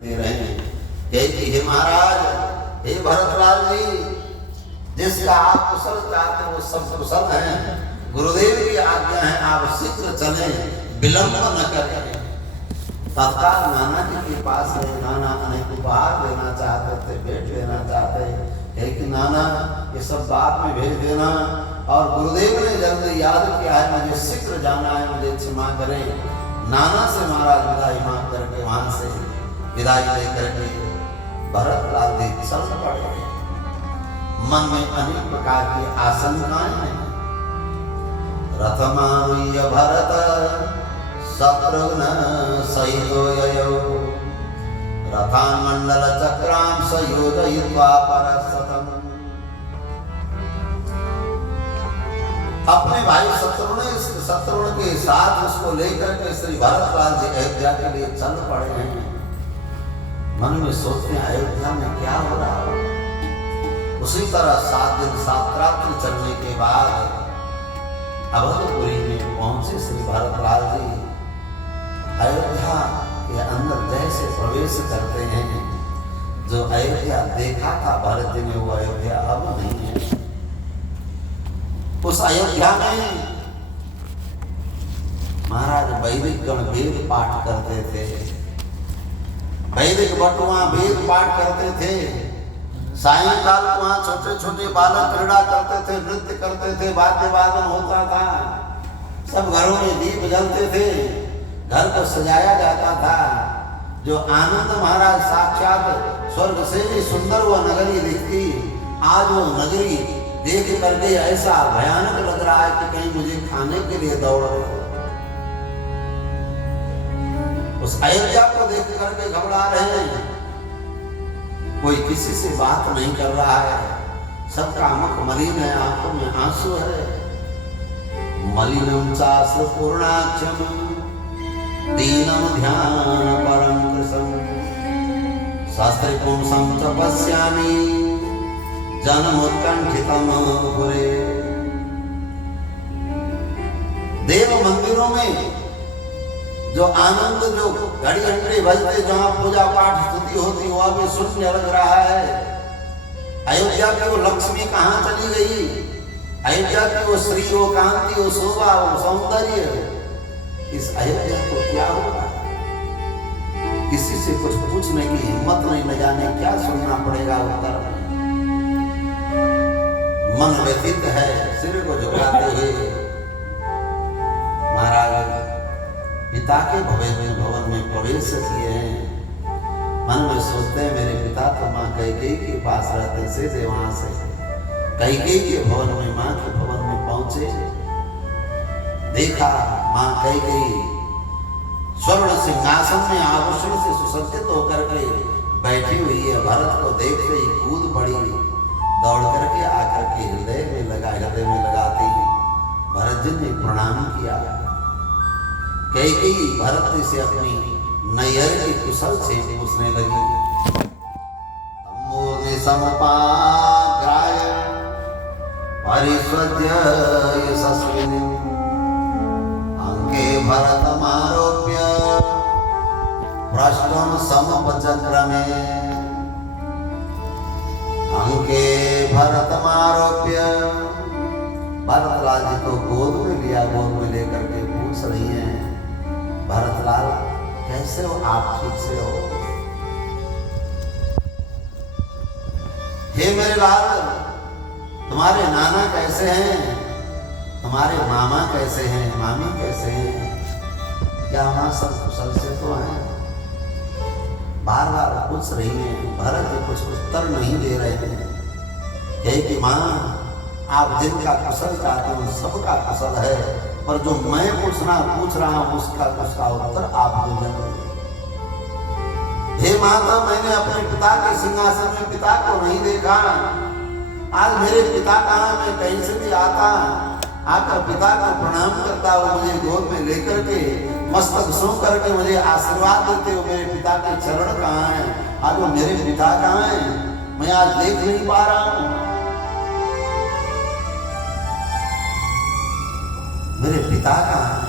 दे रहे हैं कि हे महाराज, हे भरतलाल जी, जिसका आप कुशल चाहते वो सब कुशल हैं। गुरुदेव की आज्ञा है, आप शीघ्र चले, विलंब न करें। तत्काल नाना जी के पास गए। नाना अनेक उपहार देना चाहते थे, भेंट देना चाहते है कि नाना ये सब बात में भेज देना, और गुरुदेव ने जल्दी याद किया है मुझे शीघ्र जाना है, मुझे क्षमा करें। नाना से महाराज विदाई मांग करके वहां से विदाई लेकर के भरतलाल जी चल पड़े। मन में अनेक प्रकार की आशंकाएं हैं। रथमारुह्य भरत शत्रुघ्न सहितो ययौ रथान मंडल चक्राम संयोजयित्वा परसतम। अपने भाई शत्रुघ्न के साथ उसको लेकर के श्री भरतलाल जी अयोध्या के लिए चल पड़े हैं। मन में सोचते हैं अयोध्या में क्या हो रहा है। उसी तरह 7 दिन 7 रात्रि चलने के बाद अवधपुरी में पहुंचे श्री भरतलाल जी। अयोध्या के अंदर जैसे प्रवेश करते हैं, जो अयोध्या देखा था भरत जी ने, वो अयोध्या अब नहीं है। उस अयोध्या में महाराज वैदिक गण वेद पाठ करते थे, वैदिक बटुआ वेद पाठ करते थे। सायंकाल को वहां छोटे छोटे बालक क्रीड़ा करते थे, नृत्य करते थे, वाद्य वादन होता था, सब घरों में दीप जलते थे, घर को सजाया जाता था। जो आनंद महाराज साक्षात स्वर्ग से भी सुंदर वो नगरी दिखती, आज वो नगरी देख करके ऐसा भयानक लग रहा है कि कहीं मुझे खाने के लिए दौड़ रहे। उस अयोध्या को देख करके घबरा रहे हैं। कोई किसी से बात नहीं कर रहा है, सबका मुख मलिन है, आंखों में आंसू है। मलिनम चास्य पूर्णाक्षम दीनम ध्यान परम कृष्ण शास्त्री पुंसम च पश्यामि जनमुत्कंठितम पुरे। देव मंदिरों में जो आनंद, जो घड़ी घंटे बजते, जहाँ पूजा पाठ स्तुति होती, वहां भी शून्य लग रहा है। अयोध्या की वो लक्ष्मी कहाँ चली गई? अयोध्या की वो श्री, वो कांति, वो शोभा, वो सौंदर्य, इस अयोध्या को क्या होगा? किसी से कुछ पूछने की हिम्मत नहीं, न जाने क्या सुनना पड़ेगा उत्तर में। मन व्यथित है, सिर को झुकाते हुए महाराज पिता के भवन में प्रवेश किए हैं। मन में सोचते हैं मेरे पिता तो माँ कैकेयी के पास रहते, सीधे वहां से कैकेयी के भवन में, माँ के भवन में पहुंचे। देखा माँ कैकेयी स्वर्ण सिंहासन में आभूषण से सुसज्जित होकर के बैठी हुई है। भरत को देखते ही कूद पड़ी, दौड़ करके आकर के हृदय में लगाती भरत जी ने प्रणाम किया। कैकेयी भरत से अपनी नैयर की कुशल से पूछने लगी। तमोर्नि समपाग्राय परिष्वज्य यशस्विनीं अंके भरतमारोप्य पृष्ठं समपचक्रमे। अंके भरतमारोप्य, भरतलाल जी को गोद में लिया, गोद में लेकर के पूछ रही हैं, भरतलाल कैसे हो आप? ठीक से हो? हे मेरे लाल, तुम्हारे नाना कैसे हैं? तुम्हारे मामा कैसे हैं? मामी कैसे हैं? क्या वहां सब कुशल से तो हैं? बार बार पूछ रही हैं। भरत जी कुछ उत्तर नहीं दे रहे हैं। हे कि माँ, आप जिनका कुशल चाहते हो सबका कुशल है, पर जो मैं पूछ रहा हूं उसका उत्तर आप दे देंगे। हे माता, मैंने अपने पिता के सिंहासन में पिता को नहीं देखा। आज मेरे पिता कहाँ? मैं कहीं से भी आकर पिता को प्रणाम करता हूँ, मुझे गोद में लेकर के मस्तक सो करके मुझे आशीर्वाद देते हो। मेरे पिता के चरण कहाँ हैं? आज वो मेरे पिता कहाँ हैं? मैं आज देख नहीं पा रहा हूँ। मेरे पिता कहाँ हैं?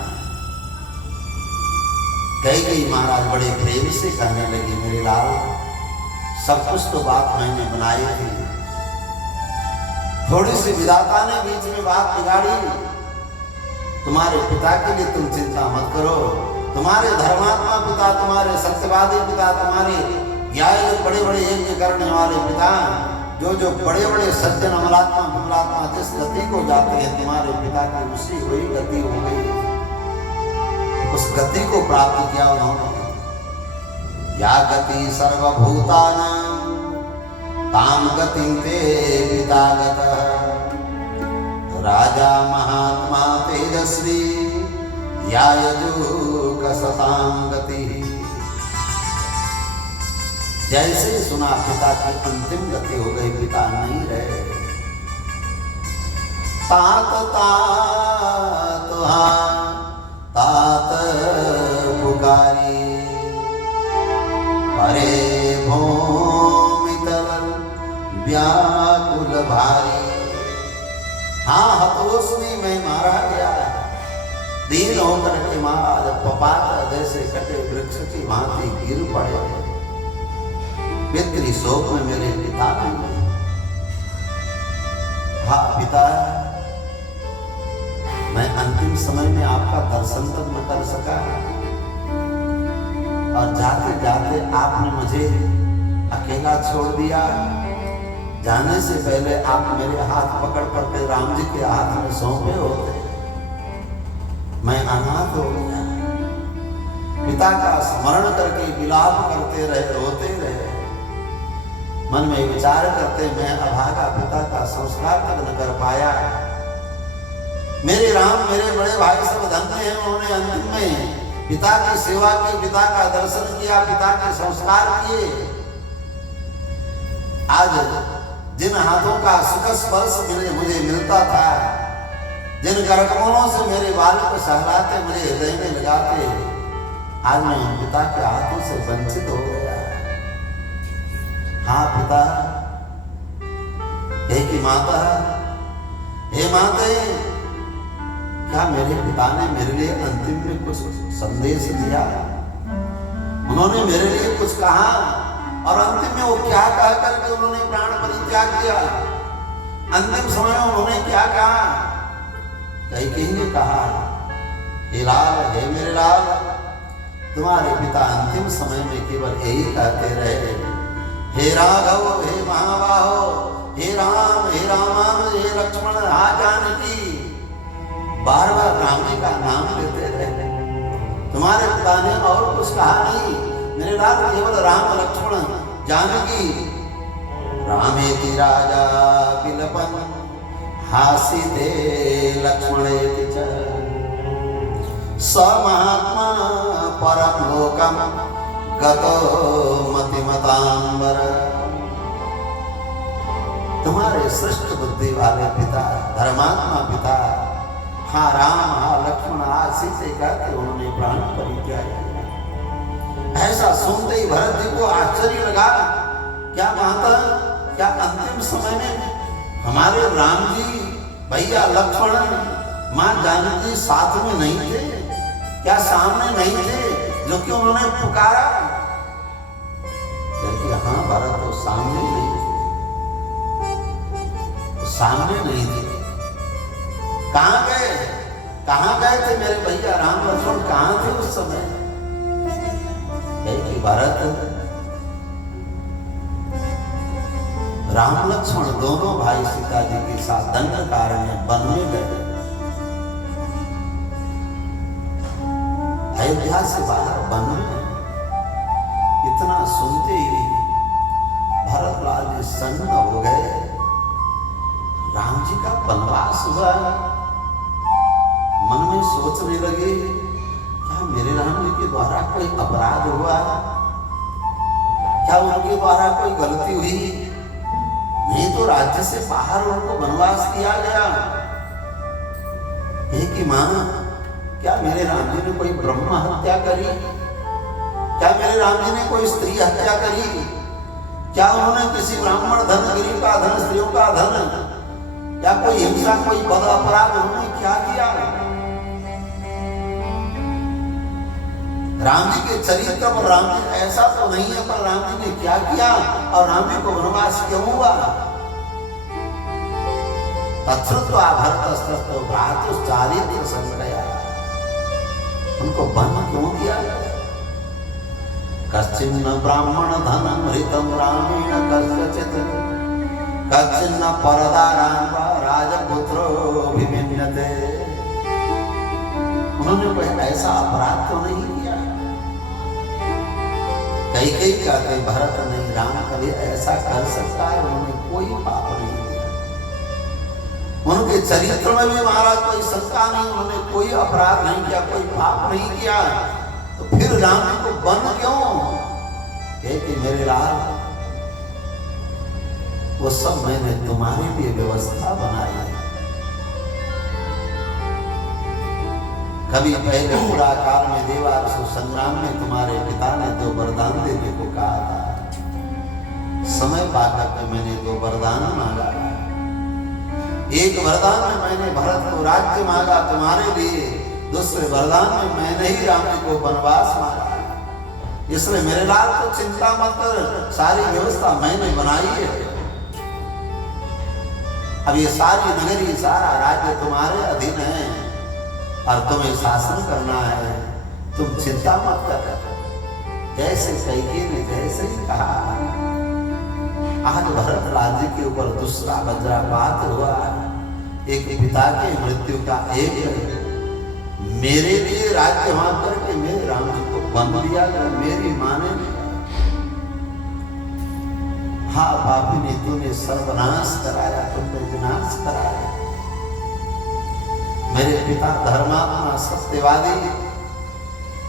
कैकेयी महाराज बड़े प्रेम से कहने लगी, मेरे लाल सब कुछ तो बात मैंने बनाई थी, थोड़ी सी विधाता ने बीच में बात बिगाड़ी। तुम्हारे पिता के लिए तुम चिंता मत करो, तुम्हारे धर्मात्मा पिता, तुम्हारे सत्यवादी पिता, तुम्हारे बड़े बड़े यज्ञ करने वाले पिता, जो बड़े बड़े सज्जन अमलात्मा विमलात्मा जिस गति को जाते हैं, तुम्हारे पिता की उसी वही गति हो गई, उस गति को प्राप्त किया उन्होंने। या गति सर्वभूतानां ताम गतिं ते पिता गतः, राजा महात्मा तेजस्वी या यजुक सतां गति। जैसे सुना पिता की अंतिम गति हो गई, पिता नहीं रहे। तात तात तात पुकारी, परे भूमि तल व्याकुल भारी। हाँ हतोस्मी में मारा गया, दीन होकर के महाराज पपात जैसे कटे वृक्ष की भांति गिर पड़े। पितृ शोक में मेरे पिता नहीं। हाँ पिता, मैं अंतिम समय में आपका दर्शन तक न कर सका, और जाते जाते आपने मुझे अकेला छोड़ दिया। जाने से पहले आप मेरे हाथ पकड़ करके राम जी के हाथ में सौंपे होते, मैं अनाथ हो गया। पिता का स्मरण करके विलाप करते रहे, रोते रहे, मन में विचार करते मैं अभागा पिता का संस्कार तक न कर पाया। मेरे राम मेरे बड़े भाई सब धन्य हैं, उन्होंने अंतिम में पिता की सेवा की, पिता का दर्शन किया, पिता के संस्कार किए। आज जिन हाथों का सुख स्पर्श मुझे मिलता था, जिन करकमलों से मेरे बाल को सहलाते, मुझे हृदय में लगाते, आज मैं पिता के हाथों से वंचित हो गया। हाँ पिता, हे की माता, हे माते, क्या मेरे पिता ने मेरे लिए अंतिम में कुछ संदेश दिया? उन्होंने मेरे लिए कुछ कहा, और अंतिम में वो क्या कह करके उन्होंने प्राण परित्याग किया? अंतिम समय में उन्होंने क्या कहा? कैकेयी ने कहा, हे लाल, हे मेरे लाल, तुम्हारे पिता अंतिम समय में केवल यही कहते रहे, हे राघव, हे महाबाहो, हे राम, हे रामानुज, हे लक्ष्मण, हा जानकी। बार बार राम जी का नाम लेते रहे। तुम्हारे पिता ने और कुछ कहा नहीं, मेरे लाल, केवल राम लक्ष्मण जानकी। रामेति राजा विलपन हासिते लक्ष्मणेति च, स महात्मा परम लोकम गतो मतिमतांबर। तुम्हारे श्रेष्ठ बुद्धि वाले पिता, धर्मात्मा पिता, हाँ राम, हाँ लक्ष्मण, हाँ सीते कहते उन्होंने प्राण परित्याग किया। ऐसा सुनते ही भरत जी को आश्चर्य लगा। क्या माता, क्या अंतिम समय में हमारे राम जी, भैया लक्ष्मण, माँ जानकी साथ में नहीं थे? क्या सामने नहीं थे जो कि उन्होंने पुकारा? हाँ भरत, तो सामने नहीं थे, सामने नहीं थे। कहां गए, कहां गए थे मेरे भैया राम लक्ष्मण, कहां थे उस समय? कि भरत, राम लक्ष्मण दोनों भाई सीता जी के साथ दंडकारण्य वन में गए। अयोध्या से बाहर वन में। इतना सुनते ही भरतलाल जी सन्न हो गए। राम जी का वनवास हुआ, मन में सोचने लगे, क्या मेरे राम जी के द्वारा कोई अपराध हुआ? क्या उनके द्वारा कोई गलती हुई? नहीं तो राज्य से बाहर उनको वनवास दिया गया। कि मां, क्या मेरे राम जी ने कोई ब्रह्म हत्या करी? क्या मेरे राम जी ने कोई स्त्री हत्या करी? क्या उन्होंने किसी ब्राह्मण धन, गरीब का धन, स्त्रियों का धन, या कोई हिंसा, कोई बद अपराध उन्होंने क्या किया? राम जी के चरित्र पर राम जी ऐसा तो नहीं है, पर राम जी ने क्या किया और राम जी को वनवास क्यों हुआ? तत्श्रुत्वा भरतस्ततो भ्रातुश्चारित्र संशया, उनको वन क्यों दिया? कश्चिन्न ब्राह्मण धनम हृतम रामेण कस्यचित् कश्चिन्न परदारान् वा राजपुत्रो विभिन्नते। उन्होंने कोई ऐसा अपराध तो नहीं किया। कई का कई भरत नहीं, राम कभी ऐसा कर सकता है? उन्होंने कोई पाप नहीं किया। उनके चरित्र में भी महाराज कोई शंका नहीं, उन्होंने कोई अपराध नहीं किया, कोई पाप नहीं किया। तो फिर राम जी को वन क्यों? कि मेरे लाल, वो सब मैंने तुम्हारे लिए व्यवस्था बनाई है। कभी पहले पूरा काल में देवासुर संग्राम में तुम्हारे पिता ने 2 वरदान देने को कहा था। समय पाकर के मैंने 2 वरदान मांगा। एक वरदान में मैंने भरत को राज्य मांगा तुम्हारे लिए, दूसरे वरदान में मैंने ही राम जी को वनवास मांगा। इसलिए मेरे लाल को चिंता मत कर, सारी व्यवस्था मैंने बनाई है। अब ये सारी नगरी, सारा राज्य तुम्हारे अधीन है और तुम्हें शासन करना है। तुम चिंता मत कर। जैसे कैकेयी ने जैसे ही कहा, आज भरत राज्य के ऊपर दूसरा वज्रपात हुआ। एक पिता की मृत्यु का, एक मेरे लिए राज्य मांग करके मेरे राम जी को वन दिया गया। मेरी मां ने, हाँ पापी ने, तूने सर्वनाश कराया, तुमने विनाश कराया। मेरे पिता धर्मात्मा सत्यवादी,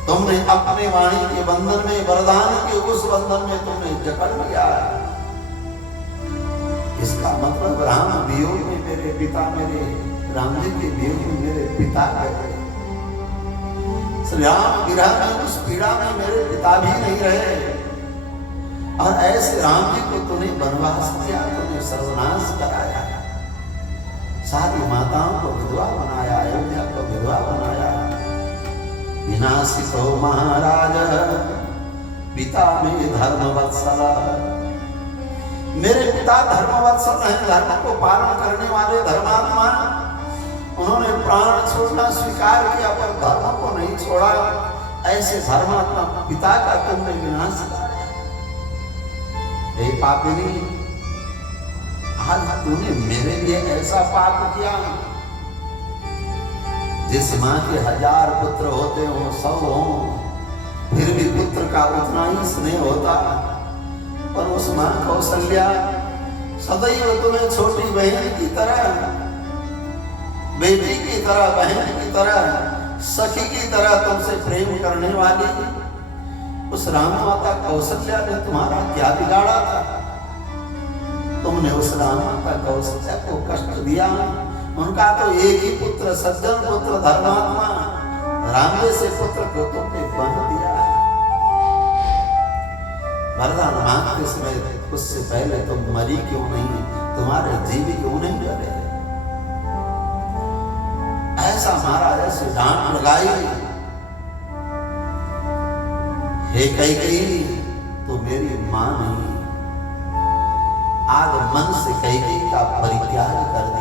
तुमने अपने वाणी के बंधन में, वरदान के उस बंधन में तुमने जकड़ लिया। इसका मतलब राम वियोग में मेरे पिता, मेरे राम जी के वियोग में मेरे पिता गए। श्री राम विरह में, उस पीड़ा में मेरे पिता भी नहीं रहे। और ऐसे राम जी को तूने वनवास दिया, तूने सर्वनाश कराया, सारी माताओं को विधवा बनाया, अयोध्या को विधवा बनाया। विनाशितो महाराज पिता में धर्मवत्सल। मेरे पिता धर्मवत्सल हैं, धर्म को पालन करने वाले धर्मात्मा। उन्होंने प्राण छोड़ना स्वीकार किया पर धर्म को नहीं छोड़ा। ऐसे धर्मात्मा पिता का तुमने विनाश कराया। हे पापिनी, आज तूने मेरे लिए ऐसा पाप किया। जिस मां के 1000 पुत्र होते हो, 100 हो, फिर भी पुत्र का उतना ही स्नेह होता। पर उस मां कौशल्या सदैव तुम्हें छोटी बहन की तरह, बेटी की तरह, बहन की तरह, सखी की तरह तुमसे प्रेम करने वाली उस राम माता कौशल्या ने तुम्हारा क्या बिगाड़ा था? तुमने उस राम माता कौशल्या को कष्ट दिया। उनका तो एक ही पुत्र, सज्जन पुत्र, धर्मात्मा राम जैसे पुत्र को तुमने बन दिया। वरदान मांगते समय उससे पहले तुम मरी क्यों नहीं? तुम्हारे जीवी क्यों नहीं डरे? ऐसा महाराज ऐसे डांट लगाई। हे कैकेयी, तो मेरी मां नहीं, आज मन से कैकेयी का परित्याग कर दिया।